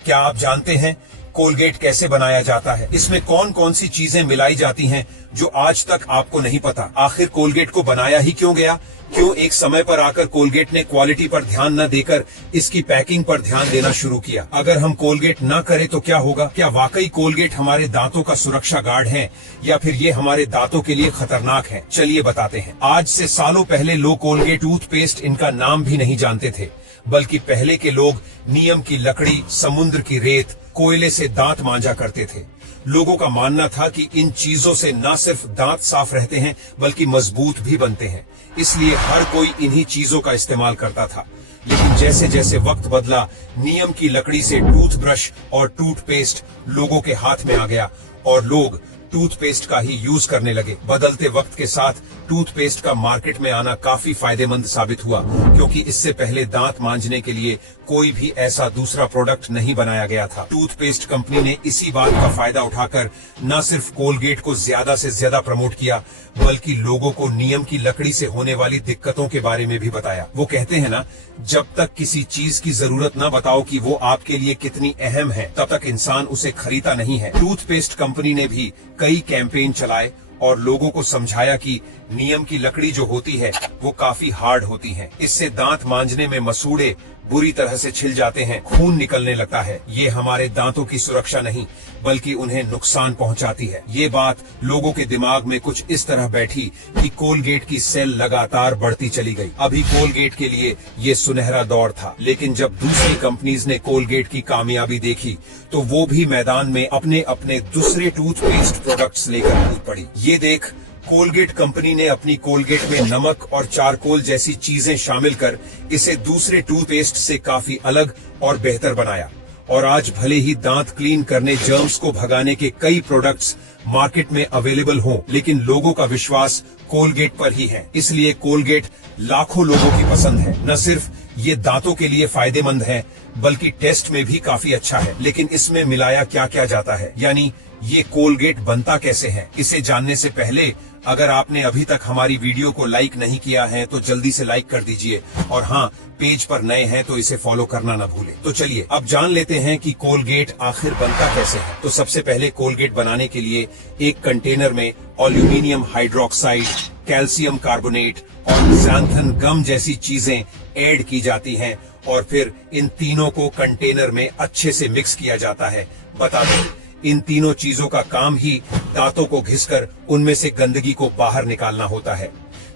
क्या आप जानते हैं कोलगेट कैसे बनाया जाता है? इसमें कौन कौन सी चीजें मिलाई जाती हैं जो आज तक आपको नहीं पता? आखिर कोलगेट को बनाया ही क्यों गया? क्यों एक समय पर आकर कोलगेट ने क्वालिटी पर ध्यान न देकर इसकी पैकिंग पर ध्यान देना शुरू किया? अगर हम कोलगेट न करें तो क्या होगा? क्या वाकई कोलगेट हमारे दांतों का सुरक्षा गार्ड है या फिर ये हमारे दांतों के लिए खतरनाक है? चलिए बताते हैं। आज से सालों पहले लोग कोलगेट टूथपेस्ट इनका नाम भी नहीं जानते थे, बल्कि पहले के लोग नीम की लकड़ी, समुद्र की रेत, कोयले से दांत मांजा करते थे। लोगों का मानना था कि इन चीजों से न सिर्फ दांत साफ रहते हैं बल्कि मजबूत भी बनते हैं, इसलिए हर कोई इन्हीं चीजों का इस्तेमाल करता था। लेकिन जैसे जैसे वक्त बदला, नीम की लकड़ी से टूथब्रश और टूथपेस्ट लोगों के हाथ में आ गया और लोग टूथपेस्ट का ही यूज करने लगे। बदलते वक्त के साथ टूथपेस्ट का मार्केट में आना काफी फायदेमंद साबित हुआ, क्योंकि इससे पहले दांत मांजने के लिए कोई भी ऐसा दूसरा प्रोडक्ट नहीं बनाया गया था। टूथपेस्ट कंपनी ने इसी बात का फायदा उठाकर न सिर्फ कोलगेट को ज्यादा से ज्यादा प्रमोट किया, बल्कि लोगों को नीम की लकड़ी से होने वाली दिक्कतों के बारे में भी बताया। वो कहते हैं ना, जब तक किसी चीज की जरूरत न बताओ कि वो आपके लिए कितनी अहम है, तब तक इंसान उसे खरीदता नहीं है। टूथपेस्ट कंपनी ने भी कई कैंपेन चलाए और लोगों को समझाया कि नीम की लकड़ी जो होती है वो काफी हार्ड होती है, इससे दांत मांजने में मसूड़े बुरी तरह से छिल जाते हैं, खून निकलने लगता है। ये हमारे दांतों की सुरक्षा नहीं बल्कि उन्हें नुकसान पहुंचाती है। ये बात लोगों के दिमाग में कुछ इस तरह बैठी कि कोलगेट की सेल लगातार बढ़ती चली गई। अभी कोलगेट के लिए ये सुनहरा दौर था, लेकिन जब दूसरी कंपनीज ने कोलगेट की कामयाबी देखी तो वो भी मैदान में अपने अपने दूसरे टूथपेस्ट प्रोडक्ट्स लेकर कूद पड़ी। ये देख कोलगेट कंपनी ने अपनी कोलगेट में नमक और चारकोल जैसी चीजें शामिल कर इसे दूसरे टूथपेस्ट से काफी अलग और बेहतर बनाया। और आज भले ही दांत क्लीन करने, जर्म्स को भगाने के कई प्रोडक्ट्स मार्केट में अवेलेबल हों, लेकिन लोगों का विश्वास कोलगेट पर ही है। इसलिए कोलगेट लाखों लोगों की पसंद है। न सिर्फ ये दांतों के लिए फायदेमंद है बल्कि टेस्ट में भी काफी अच्छा है। लेकिन इसमें मिलाया क्या क्या जाता है, यानी ये कोलगेट बनता कैसे है? इसे जानने से पहले अगर आपने अभी तक हमारी वीडियो को लाइक नहीं किया है तो जल्दी से लाइक कर दीजिए, और हाँ, पेज पर नए हैं तो इसे फॉलो करना न भूलें। तो चलिए अब जान लेते हैं कि कोलगेट आखिर बनता कैसे है। तो सबसे पहले कोलगेट बनाने के लिए एक कंटेनर में एल्यूमिनियम हाइड्रोक्साइड, कैल्शियम कार्बोनेट और xanthan गम जैसी चीजें ऐड की जाती हैं और फिर इन तीनों को कंटेनर में अच्छे से मिक्स किया जाता है। बता दें, इन तीनों चीजों का काम ही दांतों को घिसकर उनमें से गंदगी को बाहर निकालना होता है।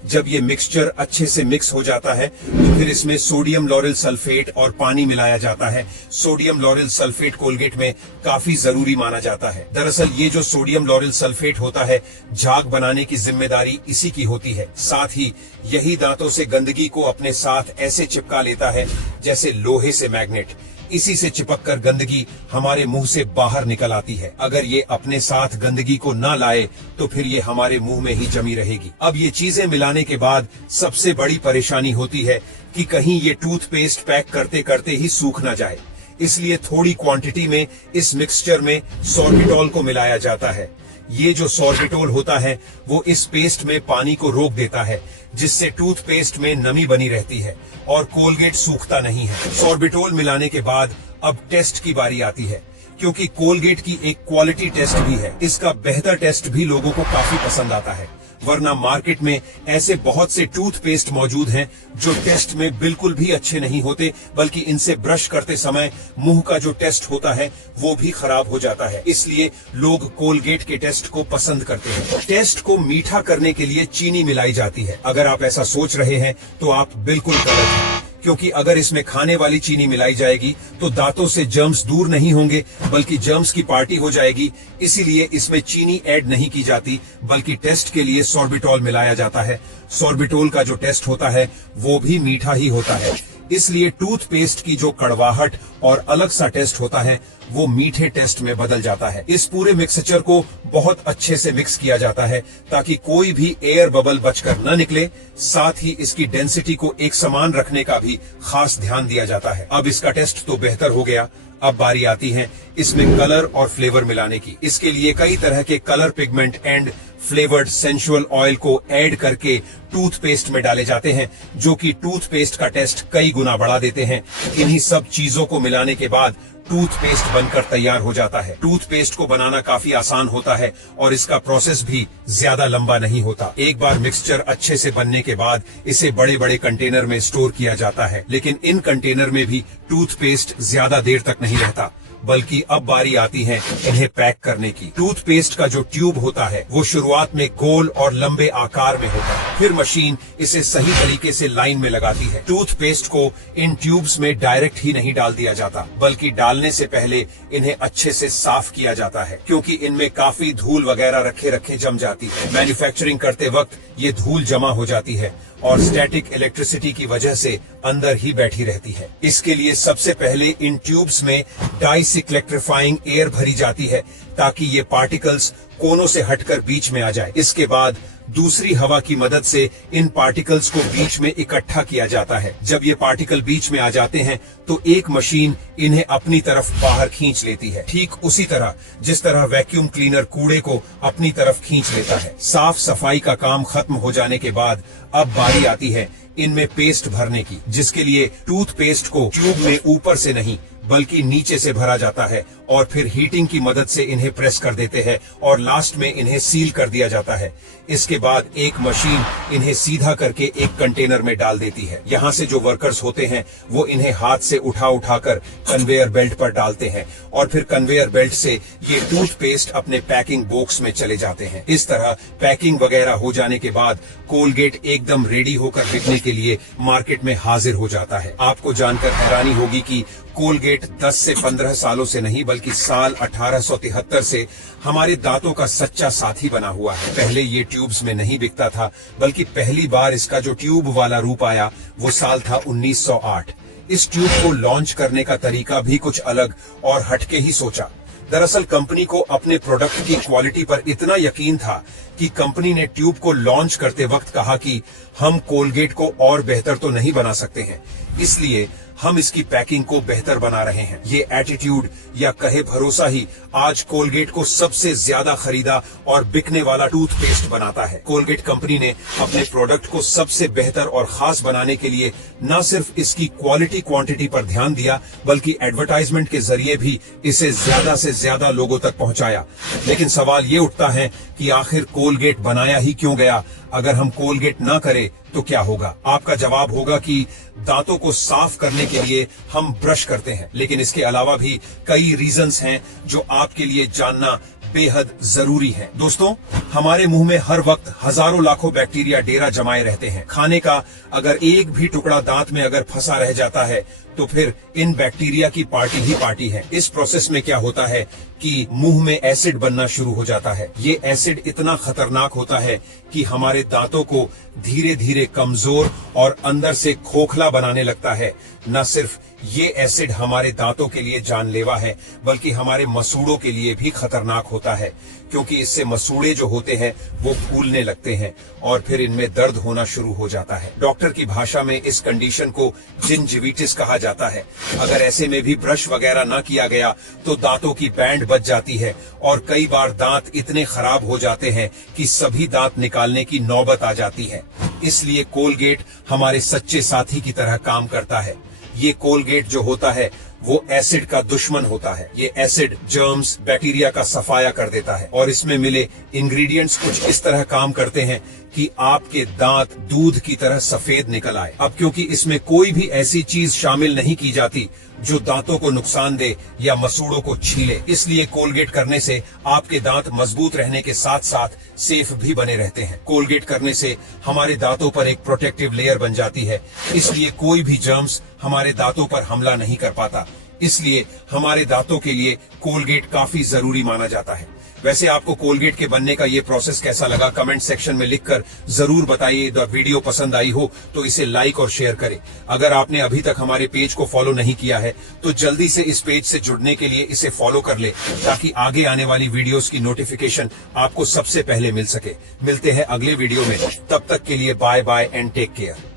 जब ये मिक्सचर अच्छे से मिक्स हो जाता है तो फिर इसमें सोडियम लॉरेल सल्फेट और पानी मिलाया जाता है। सोडियम लॉरेल सल्फेट कोलगेट में काफी जरूरी माना जाता है। दरअसल ये जो सोडियम लॉरेल सल्फेट होता है, झाग बनाने की जिम्मेदारी इसी की होती है। साथ ही यही दांतों से गंदगी को अपने साथ ऐसे चिपका लेता है जैसे लोहे से मैग्नेट। इसी से चिपककर गंदगी हमारे मुंह से बाहर निकल आती है। अगर ये अपने साथ गंदगी को न लाए तो फिर ये हमारे मुंह में ही जमी रहेगी। अब ये चीजें मिलाने के बाद सबसे बड़ी परेशानी होती है कि कहीं ये टूथपेस्ट पैक करते करते ही सूख ना जाए। इसलिए थोड़ी क्वांटिटी में इस मिक्सचर में सॉर्बिटॉल को मिलाया जाता है। ये जो सॉर्बिटॉल होता है वो इस पेस्ट में पानी को रोक देता है, जिससे टूथपेस्ट में नमी बनी रहती है और कोलगेट सूखता नहीं है। सॉर्बिटॉल मिलाने के बाद अब टेस्ट की बारी आती है, क्योंकि कोलगेट की एक क्वालिटी टेस्ट भी है। इसका बेहतर टेस्ट भी लोगों को काफी पसंद आता है, वरना मार्केट में ऐसे बहुत से टूथपेस्ट मौजूद हैं जो टेस्ट में बिल्कुल भी अच्छे नहीं होते, बल्कि इनसे ब्रश करते समय मुंह का जो टेस्ट होता है वो भी खराब हो जाता है। इसलिए लोग कोलगेट के टेस्ट को पसंद करते हैं। टेस्ट को मीठा करने के लिए चीनी मिलाई जाती है। अगर आप ऐसा सोच रहे हैं तो आप बिल्कुल गलत हैं, क्योंकि अगर इसमें खाने वाली चीनी मिलाई जाएगी तो दांतों से जर्म्स दूर नहीं होंगे बल्कि जर्म्स की पार्टी हो जाएगी। इसीलिए इसमें चीनी ऐड नहीं की जाती, बल्कि टेस्ट के लिए सॉर्बिटॉल मिलाया जाता है। सॉर्बिटॉल का जो टेस्ट होता है वो भी मीठा ही होता है। इसलिए टूथपेस्ट की जो कड़वाहट और अलग सा टेस्ट होता है वो मीठे टेस्ट में बदल जाता है। इस पूरे मिक्सचर को बहुत अच्छे से मिक्स किया जाता है ताकि कोई भी एयर बबल बचकर न निकले। साथ ही इसकी डेंसिटी को एक समान रखने का भी खास ध्यान दिया जाता है। अब इसका टेस्ट तो बेहतर हो गया, अब बारी आती है इसमें कलर और फ्लेवर मिलाने की। इसके लिए कई तरह के colour pigment and flavoured sensual oil को ऐड करके टूथपेस्ट में डाले जाते हैं, जो कि टूथपेस्ट का टेस्ट कई गुना बढ़ा देते हैं। इन्हीं सब चीजों को मिलाने के बाद टूथपेस्ट बनकर तैयार हो जाता है। टूथपेस्ट को बनाना काफी आसान होता है और इसका प्रोसेस भी ज्यादा लंबा नहीं होता। एक बार मिक्सचर अच्छे से बनने के बाद इसे बड़े बड़े कंटेनर में स्टोर किया जाता है, लेकिन इन कंटेनर में भी टूथपेस्ट ज्यादा देर तक नहीं रहता, बल्कि अब बारी आती है इन्हें पैक करने की। टूथपेस्ट का जो ट्यूब होता है वो शुरुआत में गोल और लंबे आकार में होता है, फिर मशीन इसे सही तरीके से लाइन में लगाती है। टूथपेस्ट को इन ट्यूब्स में डायरेक्ट ही नहीं डाल दिया जाता, बल्कि डालने से पहले इन्हें अच्छे से साफ किया जाता है, क्योंकि इनमें काफी धूल वगैरह रखे जम जाती है। मैन्युफैक्चरिंग करते वक्त ये धूल जमा हो जाती है और स्टैटिक इलेक्ट्रिसिटी की वजह से अंदर ही बैठी रहती है। इसके लिए सबसे पहले इन ट्यूब्स में डाइसिक्लेक्ट्रिफाइंग एयर भरी जाती है ताकि ये पार्टिकल्स कोनों से हटकर बीच में आ जाए। इसके बाद दूसरी हवा की मदद से इन पार्टिकल्स को बीच में इकट्ठा किया जाता है। जब ये पार्टिकल बीच में आ जाते हैं तो एक मशीन इन्हें अपनी तरफ बाहर खींच लेती है, ठीक उसी तरह जिस तरह वैक्यूम क्लीनर कूड़े को अपनी तरफ खींच लेता है। साफ सफाई का काम खत्म हो जाने के बाद अब बारी आती है इनमें पेस्ट भरने की, जिसके लिए टूथपेस्ट को ट्यूब में ऊपर से नहीं बल्कि नीचे से भरा जाता है और फिर हीटिंग की मदद से इन्हें प्रेस कर देते हैं और लास्ट में इन्हें सील कर दिया जाता है। इसके बाद एक मशीन इन्हें सीधा करके एक कंटेनर में डाल देती है। यहाँ से जो वर्कर्स होते हैं वो इन्हें हाथ से उठाकर कन्वेयर बेल्ट पर डालते हैं और फिर कन्वेयर बेल्ट से ये टूथपेस्ट अपने पैकिंग बॉक्स में चले जाते हैं। इस तरह पैकिंग वगैरह हो जाने के बाद कोलगेट एकदम रेडी होकर बिकने के लिए मार्केट में हाजिर हो जाता है। आपको जानकर हैरानी होगी कि कोलगेट 10 से 15 सालों से नहीं बल्कि साल 1873 से हमारे दांतों का सच्चा साथी बना हुआ है। पहले ये ट्यूब्स में नहीं बिकता था, बल्कि पहली बार इसका जो ट्यूब वाला रूप आया वो साल था 1908। इस ट्यूब को लॉन्च करने का तरीका भी कुछ अलग और हटके ही सोचा। दरअसल कंपनी को अपने प्रोडक्ट की क्वालिटी पर इतना यकीन था कि कंपनी ने ट्यूब को लॉन्च करते वक्त कहा कि हम कोलगेट को और बेहतर तो नहीं बना सकते हैं, इसलिए हम इसकी पैकिंग को बेहतर बना रहे हैं। ये एटीट्यूड या कहे भरोसा ही आज कोलगेट को सबसे ज्यादा खरीदा और बिकने वाला टूथपेस्ट बनाता है। कोलगेट कंपनी ने अपने प्रोडक्ट को सबसे बेहतर और खास बनाने के लिए न सिर्फ इसकी क्वालिटी क्वांटिटी पर ध्यान दिया, बल्कि एडवर्टाइजमेंट के जरिए भी इसे ज्यादा से ज्यादा लोगों तक पहुंचाया। लेकिन सवाल ये उठता है कि आखिर कोलगेट बनाया ही क्यों गया? अगर हम कोलगेट ना करें तो क्या होगा? आपका जवाब होगा कि दांतों को साफ करने के लिए हम ब्रश करते हैं, लेकिन इसके अलावा भी कई रीजंस हैं जो आपके लिए जानना बेहद जरूरी है। दोस्तों, हमारे मुंह में हर वक्त हजारों लाखों बैक्टीरिया डेरा जमाए रहते हैं। खाने का अगर एक भी टुकड़ा दांत में अगर फंसा रह जाता है तो फिर इन बैक्टीरिया की पार्टी ही पार्टी है। इस प्रोसेस में क्या होता है कि मुंह में एसिड बनना शुरू हो जाता है। ये एसिड इतना खतरनाक होता है कि हमारे दांतों को धीरे धीरे कमजोर और अंदर से खोखला बनाने लगता है। न सिर्फ ये एसिड हमारे दांतों के लिए जानलेवा है, बल्कि हमारे मसूड़ों के लिए भी खतरनाक होता है, क्योंकि इससे मसूड़े जो होते हैं वो फूलने लगते हैं और फिर इनमें दर्द होना शुरू हो जाता है। डॉक्टर की भाषा में इस कंडीशन को जिंजिविटिस कहा जाता है। अगर ऐसे में भी ब्रश वगैरह ना किया गया तो दांतों की बैंड बच जाती है और कई बार दांत इतने खराब हो जाते हैं कि सभी दांत निकालने की नौबत आ जाती है। इसलिए कोलगेट हमारे सच्चे साथी की तरह काम करता है। ये कोलगेट जो होता है वो एसिड का दुश्मन होता है। ये एसिड जर्म्स बैक्टीरिया का सफाया कर देता है और इसमें मिले इंग्रेडिएंट्स कुछ इस तरह काम करते हैं कि आपके दांत दूध की तरह सफेद निकल आए। अब क्योंकि इसमें कोई भी ऐसी चीज शामिल नहीं की जाती जो दांतों को नुकसान दे या मसूड़ों को छीले, इसलिए कोलगेट करने से आपके दांत मजबूत रहने के साथ साथ सेफ भी बने रहते हैं। कोलगेट करने से हमारे दांतों पर एक प्रोटेक्टिव लेयर बन जाती है, इसलिए कोई भी जर्म्स हमारे दांतों पर हमला नहीं कर पाता। इसलिए हमारे दांतों के लिए कोलगेट काफी जरूरी माना जाता है। वैसे आपको कोलगेट के बनने का ये प्रोसेस कैसा लगा कमेंट सेक्शन में लिखकर जरूर बताइए। वीडियो पसंद आई हो तो इसे लाइक और शेयर करें। अगर आपने अभी तक हमारे पेज को फॉलो नहीं किया है तो जल्दी से इस पेज से जुड़ने के लिए इसे फॉलो कर ले, ताकि आगे आने वाली वीडियोस की नोटिफिकेशन आपको सबसे पहले मिल सके। मिलते हैं अगले वीडियो में, तब तक के लिए bye bye and take care.